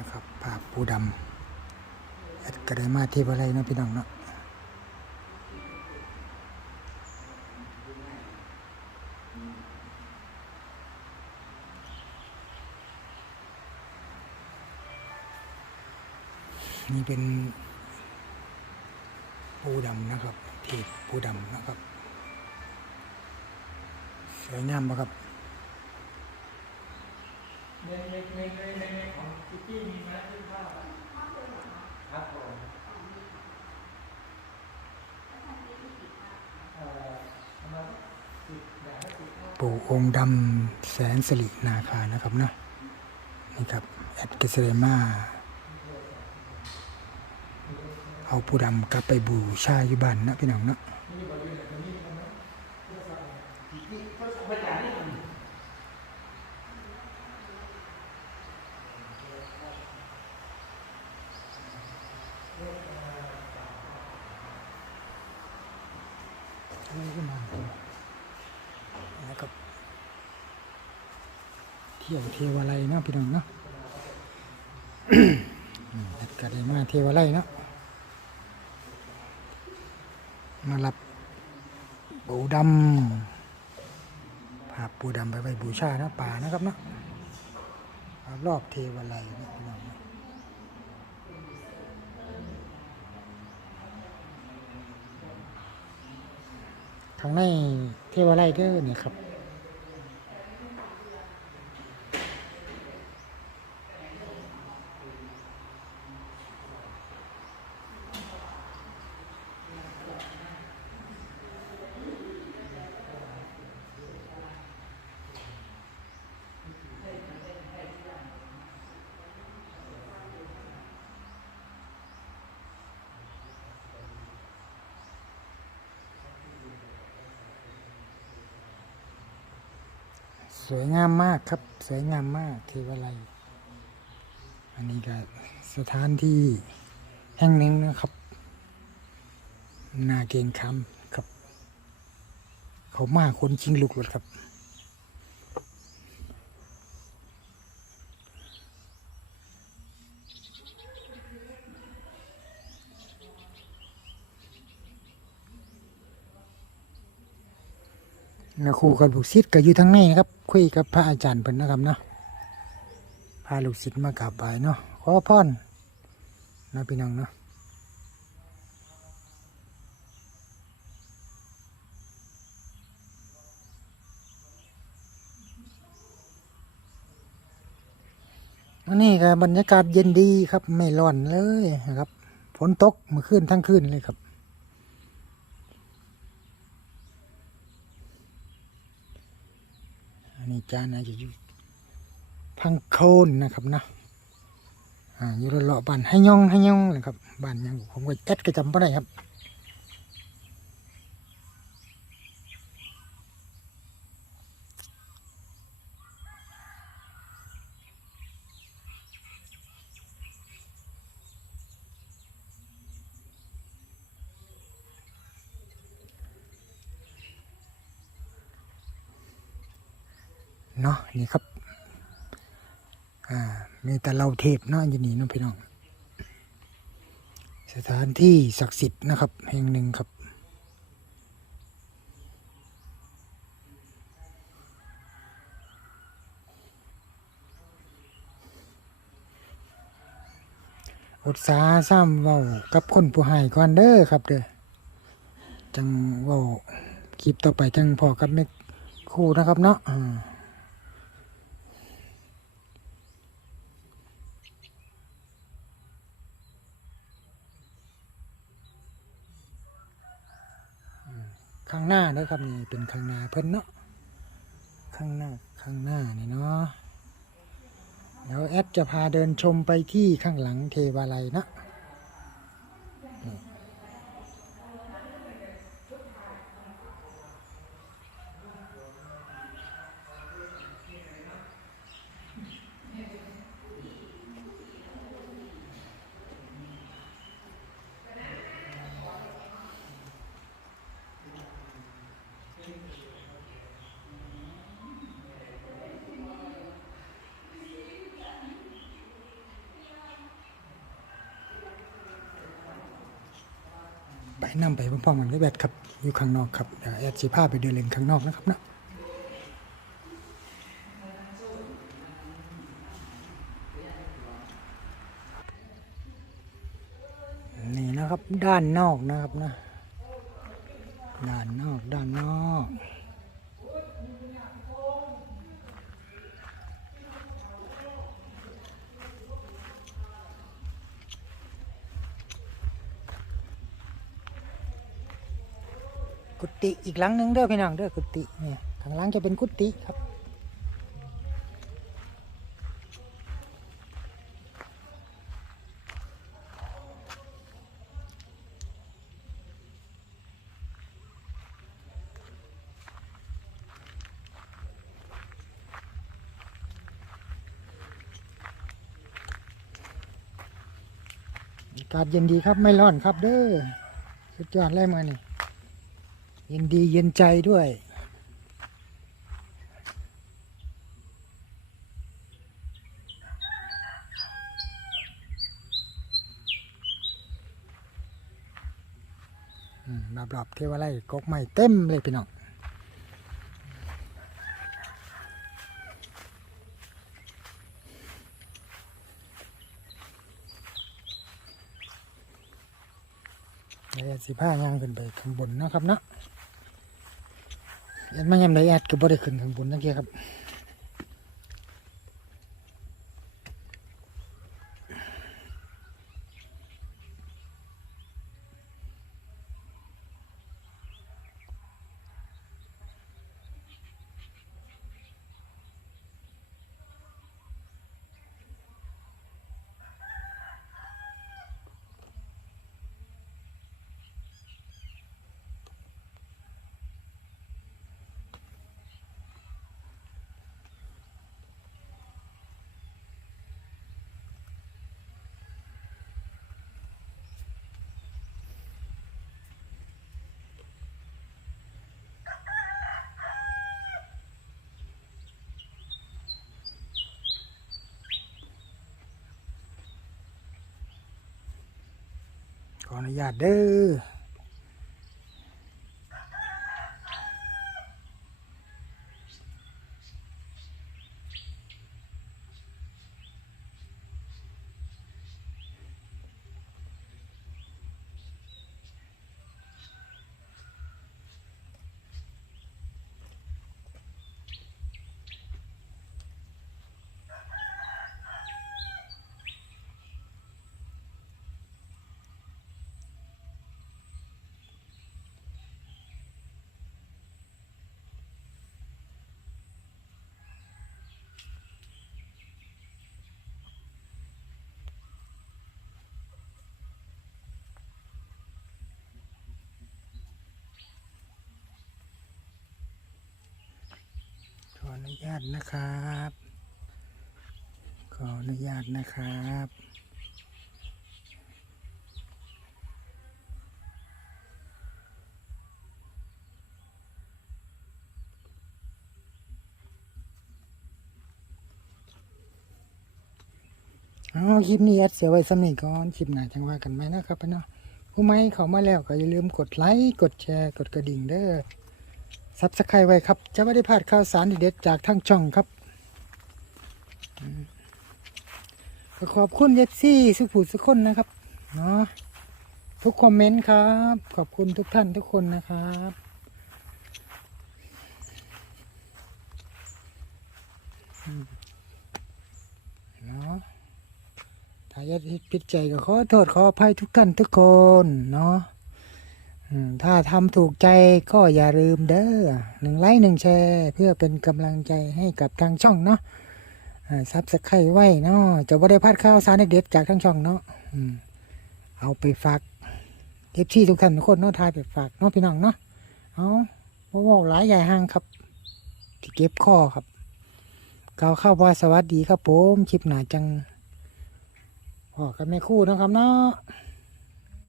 นะครับภาพปูดำแอดกระไดมาเทพอะไรเนาะพี่น้องเนาะนี่เป็นปูดำนะครับเทพปูดำนะครับสวยงามปะครับ ในในในในในของซิตี้มีไหมที่ภาพครับผมปลูกองค์ดำแสนสิรินาคานะครับเนาะนี่ครับแอดเกษเรมาเอาผู้ดำกลับไปบูชาอยู่บ้านนะพี่น้องนะ นี่ก็มาแล้วก็เที่ยวเทวาลัยเนาะพี่น้องเนาะอืมแล้วก็ได้มาเทวาลัยเนาะมารับปูดำพาปูดำไปไว้บูชาเนาะป่านะครับเนาะรอบเทวาลัยนะพี่น้องเนาะทางในเทวาลัยเด้อเนี่ยครับ สวยงามมากครับ สวยงามมากเทวาลัย อันนี้ก็สถานที่แห่งหนึ่งนะครับนาเกณฑ์คำครับ เขามาคนชิงลุกเลยครับ นะครูกับลูกศิษย์ก็อยู่ทั้งในนะครับ คุยกับพระอาจารย์เพิ่นนะครับเนาะพาลูกศิษย์มากราบไหว้เนาะขอพรนะพี่น้องเนาะอันนี้ก็บรรยากาศเย็นดีครับไม่ร้อนเลยนะครับฝนตกเมื่อคืนทั้งคืนเลยครับ อันนี้ จานอาจจะอยู่พังโคนนะครับนะอ่าอยู่เลาะบ้านให้ย่องให้ย่องนะครับบ้านยังผมก็จัดก็จำไม่ได้ครับ เนาะนี่ครับ อ่ามีแต่เราเทพเนาะอยู่นี่เนาะพี่น้อง สถานที่ศักดิ์สิทธิ์นะครับ แห่งหนึ่งครับอุตสาซ้ำเว้ากับคนผู้ให้ก่อนเด้อครับเด้อจังเว้าคลิปต่อไปจังพอกับแม่คู่นะครับเนาะ ข้างหน้าเด้อครับนี่เป็นข้างหน้าเพิ่นเนาะข้างหน้าข้างหน้านี่เนาะเดี๋ยวแอดจะพาเดินชมไปที่ข้างหลังเทวาลัยนะ นำไปพร้อมๆกันเลยแบดครับอยู่ข้างนอกครับเดี๋ยวแอดสีผ้าไปเดินเล่นข้างนอกนะครับเนาะนี่นะครับด้านนอกนะครับนะด้านนอกด้านนอก กุฏิอีกหลังหนึ่งเด้อพี่น้องเด้อกุฏิเนี่ยข้างหล่างจะเป็นกุฏิครับ อากาศเย็นดีครับไม่ร้อนครับเด้อสุดยอดเลยมือนี่ เย็นดีเย็นใจด้วยอืมรอบๆเทวไลกกไม้เต็มเลยพี่น้องเดี๋ยวสิผ้าย่างขึ้นไปข้างบนนะครับเนาะ มายำไดแอดก็บ่ได้ขึ้นข้างบนนั่นเองครับ ขออนุญาตเด้อ ออนุญาตนะครับ ขออนุญาตนะครับเอาคลิปนี้แอดเสียไว้สำนีก่อนคลิปหนาจังว่ากันไหมนะครับพี่เนาะผู้ไม่เข้ามาแล้วก็อย่าลืมกดไลค์กดแชร์กดกระดิ่งเด้อ ซับสไคร์ไว้ครับ จะไม่ได้พลาดข่าวสารเด็ดจากทั้งช่องครับอืมก็ขอบคุณเยฟซี่สุภูสุกคนนะครับเนาะทุกคอมเมนต์ครับ ขอบคุณทุกท่านทุกคนนะครับเนาะถ้าญาติผิดใจก็ขอโทษขออภัยทุกท่านทุกคนเนาะ ถ้าทำถูกใจก็อย่าลืมเด้อหนึ่งไลค์หนึ่งแชร์เพื่อเป็นกำลังใจให้กับทางช่องเนาะซับสไครต์ไว้เนาะจะบ่ได้พลาดข่าวสารเด็ดจากทางช่องเนาะเอาไปฝากเอฟซีทุกท่านทุกคนเนาะทายไปฝากเนาะพี่น้องเนาะเอาบ่เว้าหลายใหญ่ห้างครับที่เก็บข้อครับกล่าวข้าว่าสวัสดีครับผมคลิปหนาจังพ่อกับแม่คู่นะครับเนาะ